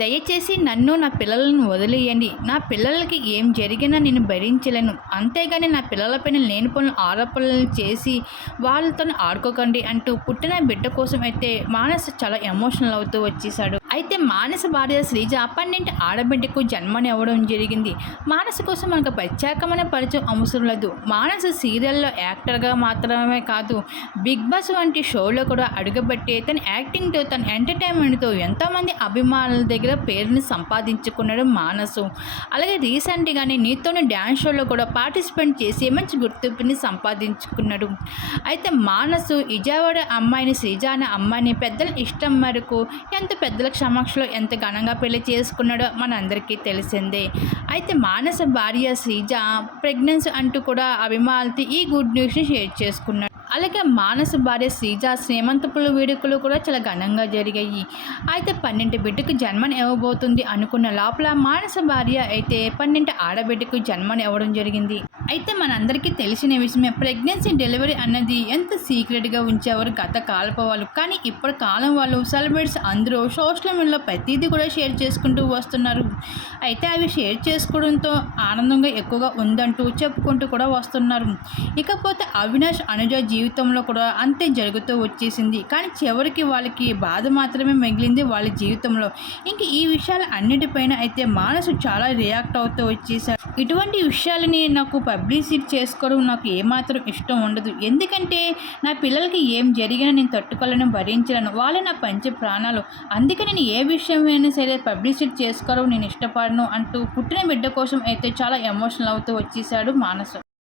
దయచేసి నన్ను నా పిల్లలను వదిలేయండి. నా పిల్లలకి ఏం జరిగినా నేను భరించలేను. అంతేగాని నా పిల్లలపైన లేని పనులు ఆరోపణలు చేసి వాళ్ళతో ఆడుకోకండి అంటూ పుట్టిన బిడ్డ కోసం అయితే మానస్ చాలా ఎమోషనల్ అవుతూ వచ్చేసాడు అయితే మానస భార్య శ్రీజ పన్నెండు ఆడబిడ్డకు జన్మనివ్వడం జరిగింది. మానస కోసం మనకు ప్రత్యేకమైన పరిచయం అవసరం లేదు. మానస సీరియల్లో యాక్టర్గా మాత్రమే కాదు బిగ్ బాస్ వంటి షోలో కూడా అడుగుబెట్టి తన యాక్టింగ్తో తన ఎంటర్టైన్మెంట్తో ఎంతోమంది అభిమానుల దగ్గర పేరుని సంపాదించుకున్నాడు మానసు. అలాగే రీసెంట్గానే నీతోని డ్యాన్స్ షోలో కూడా పార్టిసిపేట్ చేసి మంచి గుర్తింపుని సంపాదించుకున్నాడు. అయితే మానసు ఇజావాడ అమ్మాయిని శ్రీజ అనే అమ్మాయిని పెద్దల ఇష్టం మేరకు ఎంత పెద్దల సమక్షంలో ఎంత ఘనంగా పెళ్ళి చేసుకున్నాడో మనందరికీ తెలిసిందే. అయితే మానస భార్య శ్రీజ ప్రెగ్నెన్సీ అంటూ కూడా అభిమానులతో ఈ గుడ్ న్యూస్ని షేర్ చేసుకున్నాడు. అలాగే మానస భార్య శ్రీజ శ్రీమంతపుల వేడుకలు కూడా చాలా ఘనంగా జరిగాయి. అయితే పన్నెండు బిడ్డకు జన్మని ఇవ్వబోతుంది అనుకున్న లోపల మానస భార్య అయితే పన్నెండు ఆడబిడ్డకు జన్మని ఇవ్వడం జరిగింది. అయితే మనందరికీ తెలిసిన విషయమే ప్రెగ్నెన్సీ డెలివరీ అన్నది ఎంత సీక్రెట్గా ఉంచేవారు గత కాలపు వాళ్ళు. కానీ ఇప్పుడు కాలం వాళ్ళు సెలబ్రిటీస్ అందరూ సోషల్ మీడియాలో ప్రతిదీ కూడా షేర్ చేసుకుంటూ వస్తున్నారు. అయితే అవి షేర్ చేసుకోవడంతో ఆనందంగా ఎక్కువగా ఉందంటూ చెప్పుకుంటూ కూడా వస్తున్నారు. ఇకపోతే అవినాష్ అనుజ జీవితంలో కూడా అంతే జరుగుతూ వచ్చేసింది. కానీ చివరికి వాళ్ళకి బాధ మాత్రమే మిగిలింది వాళ్ళ జీవితంలో. ఇంక ఈ విషయాలు అన్నిటిపైన అయితే మానసు చాలా రియాక్ట్ అవుతూ వచ్చేసారు ఇటువంటి విషయాలని నాకు పబ్లిసిటీ చేసుకోవడం నాకు ఏమాత్రం ఇష్టం ఉండదు. ఎందుకంటే నా పిల్లలకి ఏం జరిగినా నేను తట్టుకోలేను భరించలేను. వాళ్ళు నా పంచ ప్రాణాలు. అందుకే నేను ఏ విషయమైనా సరే పబ్లిసిటీ చేసుకోవడం నేను ఇష్టపడను అంటూ పుట్టిన బిడ్డ కోసం అయితే చాలా ఎమోషనల్ అవుతూ వచ్చేసాడు మానసు.